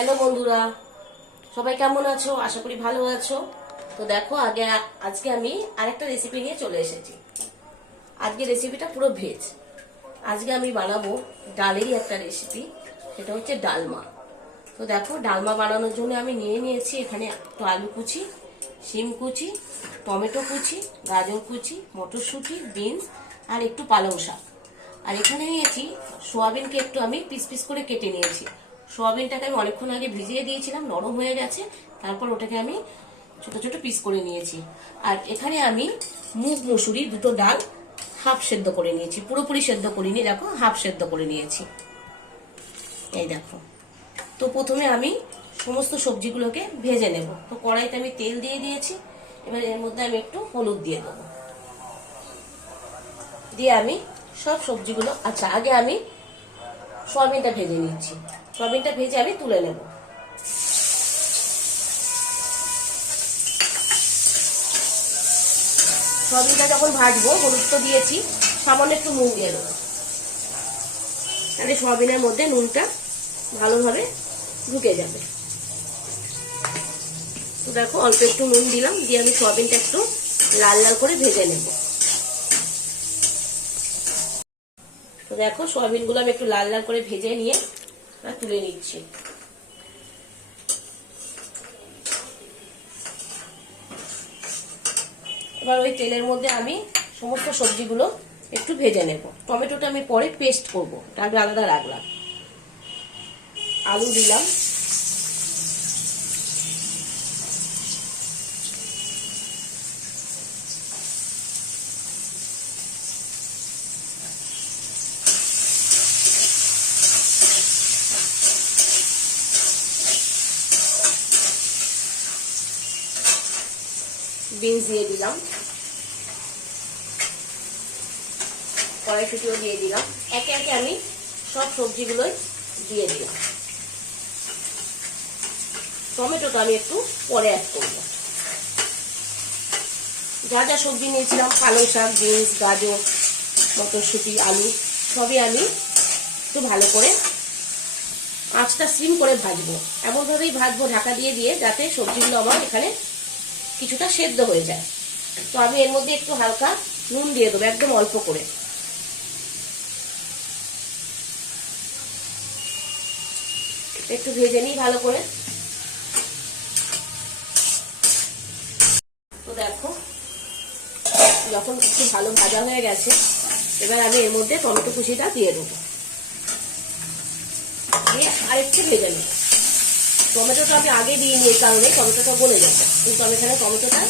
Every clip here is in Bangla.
হ্যালো বন্ধুরা, সবাই কেমন আছো? আশা করি ভালো আছো। তো দেখো, আজকে আমি আরেকটা রেসিপি নিয়ে চলে এসেছি। আজকে রেসিপিটা পুরো ভেজ। আজকে আমি বানাবো ডালেরই একটা রেসিপি, সেটা হচ্ছে ডালমা। তো দেখো, ডালমা বানানোর জন্য আমি নিয়েছি এখানে একটু আলু কুচি, শিম কুচি, টমেটো কুচি, গাজর কুচি, মটরশুঁটি, বিনস আর একটু পালং শাক। আর এখানে নিয়েছি সোয়াবিনকে একটু আমি পিস পিস করে কেটে নিয়েছি। সোয়াবিনটাকে আমি অনেকক্ষণ আগে ভিজিয়ে দিয়েছিলাম, নরম হয়ে গেছে। তারপর ওটাকে আমি ছোট ছোট পিস করে নিয়েছি। আর এখানে আমি মুগ মুসুরি দুটো ডাল হাফ সেদ্ধ করে নিয়েছি, পুরোপুরি সেদ্ধ করিনি, দেখো হাফ সেদ্ধ করে নিয়েছি। এই দেখো। তো প্রথমে আমি সমস্ত সবজিগুলোকে ভেজে নেব। তো কড়াইতে আমি তেল দিয়ে দিয়েছি। এবার এর মধ্যে আমি একটু হলুদ দিয়ে দেবো, দিয়ে আমি সব সবজিগুলো, আচ্ছা আগে আমি সয়াবিনটা ভেজে নিচ্ছি। সয়াবিনটা ভেজে আমি তুলে নেব। সয়াবিনটা যখন ভাজবো, হলুদ তো দিয়েছি, সামান্য একটু নুন দিয়ে দেবো, তাহলে সয়াবিনের মধ্যে নুনটা ভালোভাবে ঢুকে যাবে। তো দেখো, অল্প একটু নুন দিলাম, দিয়ে আমি সয়াবিনটা একটু লাল লাল করে ভেজে নেব। তো দেখো, সয়াবিনগুলো আমি একটু লাল লাল করে ভেজে নিয়ে তুলে নিচ্ছি। এবার ওই তেলের মধ্যে আমি সমস্ত সবজিগুলো একটু ভেজে নেব। টমেটোটা আমি পরে পেস্ট করব, তার আলাদা রাখলাম। আলু দিলাম, বিনস দিয়ে দিলাম, কড়াইশুঁটিও দিয়ে দিলাম। একে একে আমি সব সবজিগুলোই দিয়ে দিলাম। টমেটোটা আমি একটু পরে অ্যাড করব। যা যা সবজি নিয়েছিলাম, পালং শাক, বিনস, গাজর, মটরশুঁটি, আলু, সবই আমি একটু ভালো করে আঁচটা সিম করে ভাজবো। এমনভাবেই ভাজবো ঢাকা দিয়ে দিয়ে, যাতে সবজিগুলো আমার এখানে কিছুটা সেদ্ধ হয়ে যায়। তো আমি এর মধ্যে একটু হালকা নুন দিয়ে দেবো, একদম অল্প করে। একটু ভেজে নিই ভালো করে। তো দেখো, যখন একটু ভালো ভাজা হয়ে গেছে, এবার আমি এর মধ্যে টমেটো কুচিটা দিয়ে দেবো, দিয়ে আরেকটু ভেজে নেব। টমেটোটা আমি আগে দিয়ে নিই, এই কারণে টমেটোটা গলে যাবে, কিন্তু আমি এখানে টমেটোটা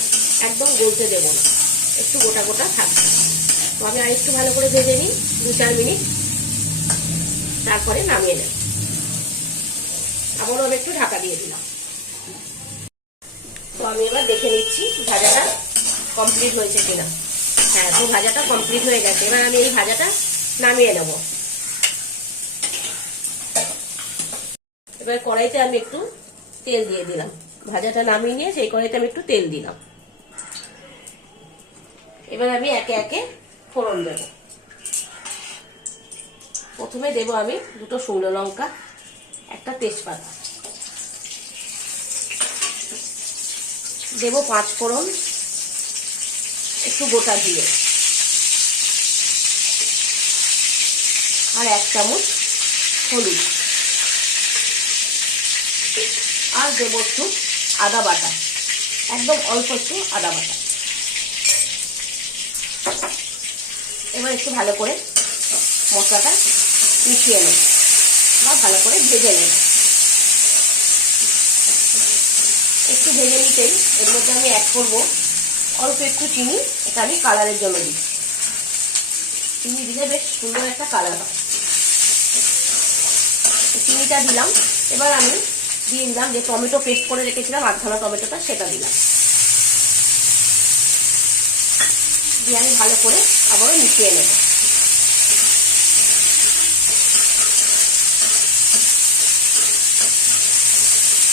একদম গলতে দেবো না, একটু গোটা গোটা থাকবে। তো আমি আরেকটু ভালো করে ভেজে নিই 2-4 মিনিট, তারপরে নামিয়ে নেব। আবারও আমি একটু ঢাকা দিয়ে দিলাম। তো আমি এবার দেখে নিচ্ছি ভাজাটা কমপ্লিট হয়েছে কিনা। হ্যাঁ, তো ভাজাটা কমপ্লিট হয়ে গেছে। এবার আমি এই ভাজাটা নামিয়ে নেব। এবার কড়াইতে আমি একটু তেল দিয়ে দিলাম। ভাজাটা নামিয়ে নিয়ে সেই কড়াইতে আমি একটু তেল দিলাম। এবার আমি একে একে ফোড়ন দেব। প্রথমে দেব আমি 2টো শুকনো লঙ্কা, একটা তেজপাতা, দেব 5 ফোড়ন, একটু গোটা জিরে, আর 1 চামচ হলুদ, আর দেব একটু আদা বাটা, একদম অল্প একটু আদা বাটা। এবার একটু ভালো করে মশলাটা মিশিয়ে নেব বা ভালো করে ভেজে নেব। একটু ভেজে নিতেই এর মধ্যে আমি অ্যাড করব অল্প একটু চিনি। এটা আমি কালারের জন্য দিচ্ছি, চিনি দিলে বেশ সুন্দর একটা কালার হয়। চিনিটা দিলাম। এবার আমি দিয়ে দিলাম যে টমেটো পেস্ট করে রেখেছিলাম, আধখানা টমেটোটা, সেটা দিলাম, দিয়ে আমি ভালো করে আবারও মিশিয়ে নেব।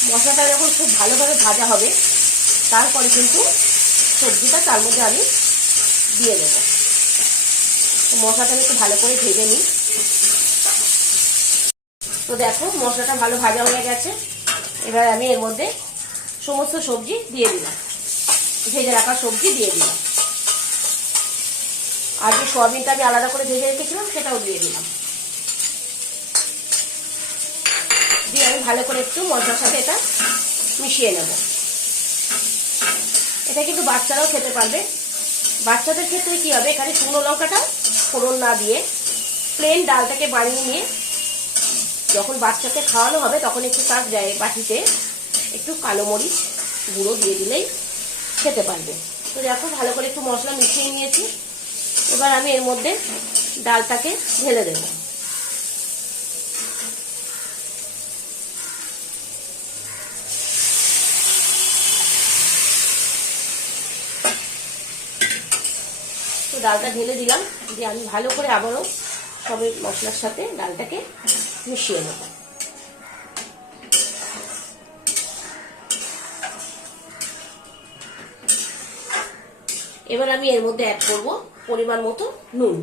মশলাটা যখন খুব ভালোভাবে ভাজা হবে, তারপরে কিন্তু সবজিটা তার মধ্যে আমি দিয়ে দেবো। মশলাটা একটু ভালো করে ভেজে নিই। তো দেখো, মশলাটা ভালো ভাজা হয়ে গেছে। এবার আমি এর মধ্যে সমস্ত সবজি দিয়ে দিলাম, ভেজে রাখা সবজি দিয়ে দিলাম। আর যে সোয়াবিনটা আমি আলাদা করে ভেজে রেখেছিলাম সেটাও দিয়ে দিলাম। দিয়ে আমি ভালো করে একটু মশলার সাথে এটা মিশিয়ে নেব। এটা কিন্তু বাচ্চারাও খেতে পারবে। বাচ্চাদের ক্ষেত্রে কি হবে, এখানে শুকনো লঙ্কাটা ফোড়ন না দিয়ে প্লেন ডালটাকে বানিয়ে নিয়ে যখন বাচ্চাকে খাওয়ানো হবে তখন একটু তার বাটিতে একটু কালো মরিচ গুঁড়ো দিয়ে দিলেই খেতে পারবে। তো দেখো ভালো করে একটু মশলা মিশিয়ে নিয়েছি। এবার আমি এর মধ্যে ডালটাকে ঢেলে দেব। তো ডালটা ঢেলে দিলাম, দিয়ে আমি ভালো করে আবারও সবই মশলার সাথে ডালটাকে মিশিয়ে নেব। এবার আমি এর মধ্যে অ্যাড করব পরিমাণ মতো নুন।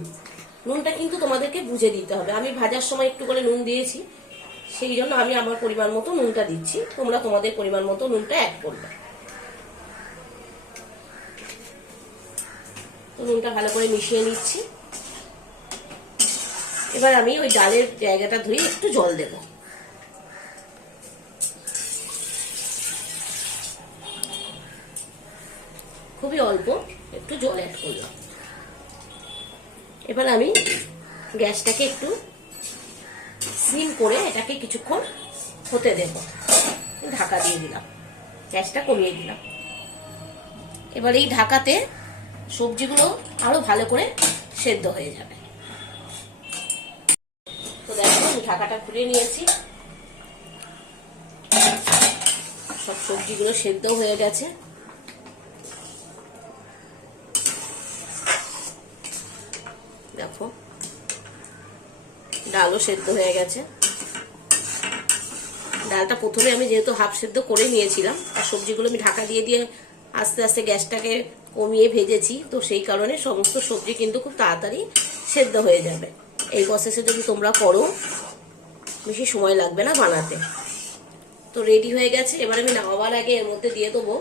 নুনটা কিন্তু তোমাদেরকে বুঝে দিতে হবে। আমি ভাজার সময় একটু করে নুন দিয়েছি, সেই জন্য আমি আমার পরিমাণ মতো নুনটা দিচ্ছি। তোমরা তোমাদের পরিমাণ মতো নুনটা অ্যাড করবে। তো নুনটা ভালো করে মিশিয়ে নিচ্ছি। এবার আমি ওই ডালের জায়গাটা ধুয়ে একটু জল দেব। খুবই অল্প একটু জল অ্যাড করলাম। এবার আমি গ্যাসটাকে একটু সিম করে এটাকে কিছুক্ষণ হতে দেব। ঢাকা দিয়ে দিলাম, গ্যাসটা কমিয়ে দিলাম। এবার এই ঢাকাতে সবজিগুলো আরো ভালো করে সেদ্ধ হয়ে যাবে। তো দেখো আমি ঢাকাটা খুলে নিয়েছি, সব সবজিগুলো সেদ্ধ হয়ে গেছে। দেখো ডালও সেদ্ধ হয়ে গেছে। ডালটা প্রথমে আমি যেহেতু হাফ সেদ্ধ করে নিয়েছিলাম আর সবজিগুলো আমি ঢাকা দিয়ে দিয়ে আস্তে আস্তে গ্যাসটাকে কমিয়ে ভেজেছি, তো সেই কারণে সমস্ত সবজি কিন্তু খুব তাড়াতাড়ি সেদ্ধ হয়ে যাবে। এই প্রসেসে যদি তোমরা করো বেশি সময় লাগবে না বানাতে। তো রেডি হয়ে গেছে। এবার আমি নামাবার আগে এর মধ্যে দিয়ে দেবো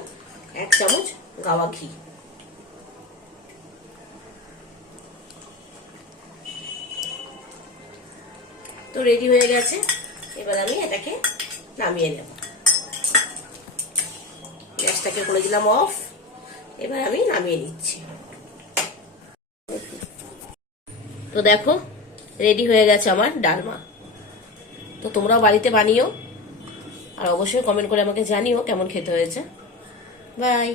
1 চামচ গাওয়া ঘি। তো রেডি হয়ে গেছে। এবার আমি এটাকে নামিয়ে নেব। গ্যাসটাকে করে দিলাম অফ। এবার আমি নামিয়ে নিচ্ছি। তো দেখো রেডি হয়ে গেছে আমার ডালমা। তো তোমরাও বাড়িতে বানিও আর অবশ্যই কমেন্ট করে আমাকে জানিও কেমন খেতে হয়েছে। বাই।